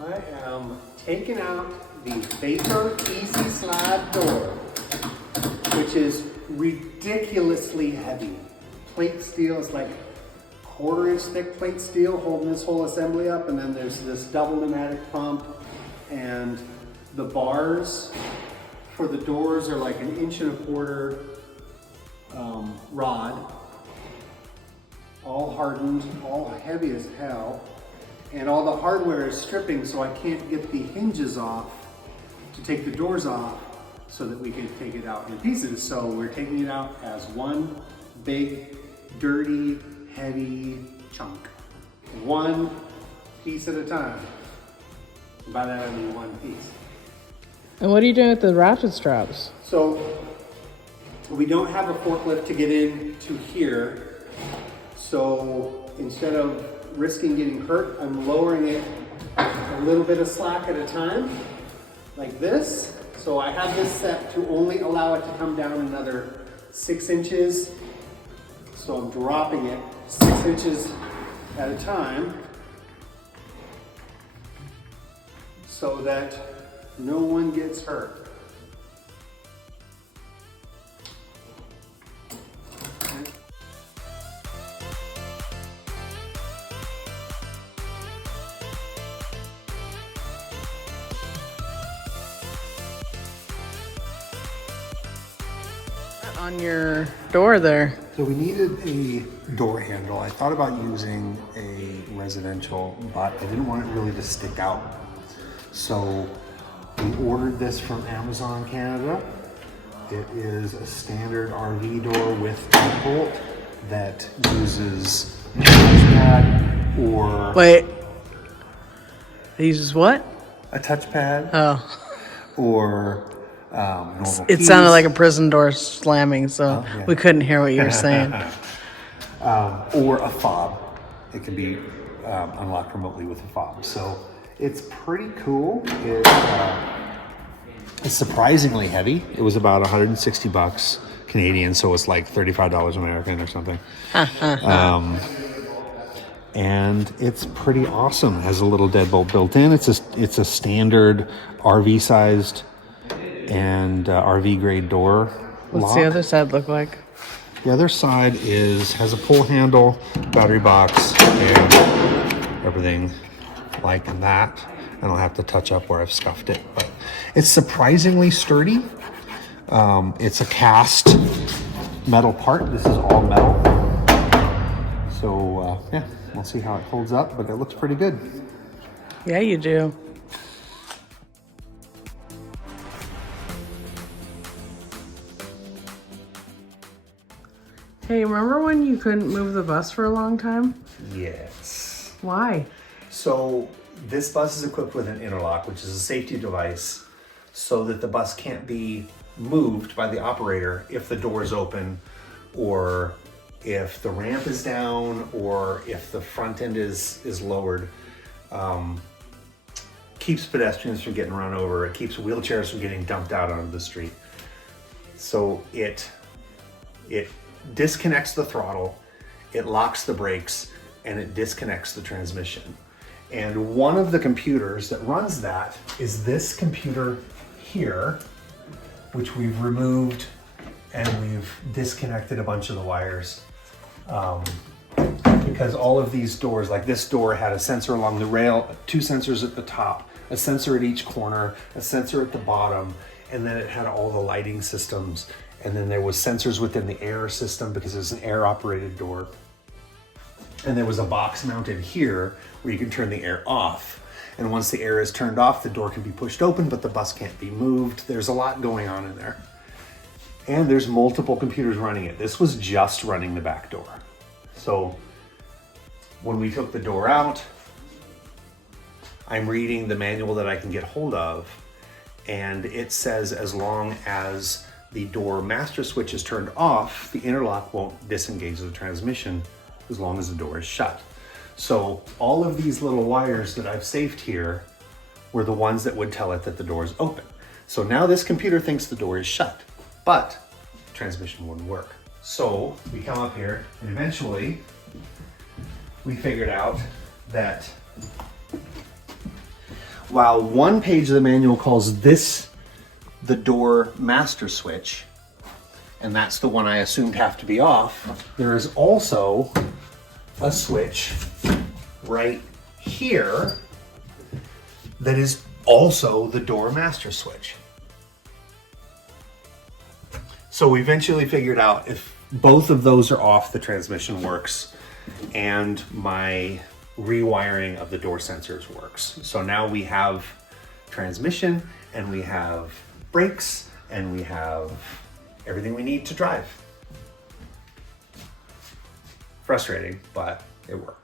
I am taking out the Baker Easy Slide door, which is ridiculously heavy. Plate steel is like 1/4 inch thick plate steel holding this whole assembly up, and then there's this double pneumatic pump, and the bars for the doors are like 1.25 inch rod, all hardened, all heavy as hell, and all the hardware is stripping, so I can't get the hinges off to take the doors off so that we can take it out in pieces. So we're taking it out as one big, dirty, heavy chunk. One piece at a time. By that I mean one piece. And what are you doing with the ratchet straps? So we don't have a forklift to get in to here. So instead of risking getting hurt, I'm lowering it a little bit of slack at a time, like this. So I have this set to only allow it to come down another 6 inches. So I'm dropping it 6 inches at a time so that no one gets hurt. On your door there. So we needed a door handle. I thought about using a residential, but I didn't want it really to stick out. So we ordered this from Amazon Canada. It is a standard RV door with a bolt that uses a touchpad or... Wait. It uses what? A touchpad. Oh. Or normal It keys. sounded like a prison door slamming, so yeah. we couldn't hear what you were saying. Or a fob. It can be unlocked remotely with a fob. So it's pretty cool. It's surprisingly heavy. It was about 160 bucks Canadian, so it's like $35 American or something. And it's pretty awesome. It has a little deadbolt built in. It's a standard RV sized and RV grade door. What's lock. the other side look like? The other side has a pull handle, battery box, and everything like that. And I'll have to touch up where I've scuffed it, but it's surprisingly sturdy. It's a cast metal part. This is all metal. So yeah, we'll see how it holds up, but it looks pretty good. Yeah, you do. Hey, remember when you couldn't move the bus for a long time? Yes. Why? So this bus is equipped with an interlock, which is a safety device, so that the bus can't be moved by the operator if the door is open, or if the ramp is down, or if the front end is lowered. Keeps pedestrians from getting run over. It keeps wheelchairs from getting dumped out onto the street. So it disconnects the throttle, it locks the brakes, and it disconnects the transmission. And one of the computers that runs that is this computer here, which we've removed, and we've disconnected a bunch of the wires. Because all of these doors, like this door had a sensor along the rail, 2 sensors at the top, a sensor at each corner, a sensor at the bottom, and then it had all the lighting systems. And then there was sensors within the air system because it was an air operated door. And there was a box mounted here where you can turn the air off. And once the air is turned off, the door can be pushed open, but the bus can't be moved. There's a lot going on in there. And there's multiple computers running it. This was just running the back door. So when we took the door out, I'm reading the manual that I can get hold of, and it says as long as the door master switch is turned off, the interlock won't disengage the transmission as long as the door is shut. So all of these little wires that I've saved here were the ones that would tell it that the door is open. So now this computer thinks the door is shut, but the transmission wouldn't work. So we come up here, and eventually we figured out that while one page of the manual calls this the door master switch, and that's the one I assumed have to be off, there is also a switch right here that is also the door master switch. So we eventually figured out if both of those are off, the transmission works, and my rewiring of the door sensors works. So now we have transmission, and we have brakes, and we have everything we need to drive. Frustrating, but it worked.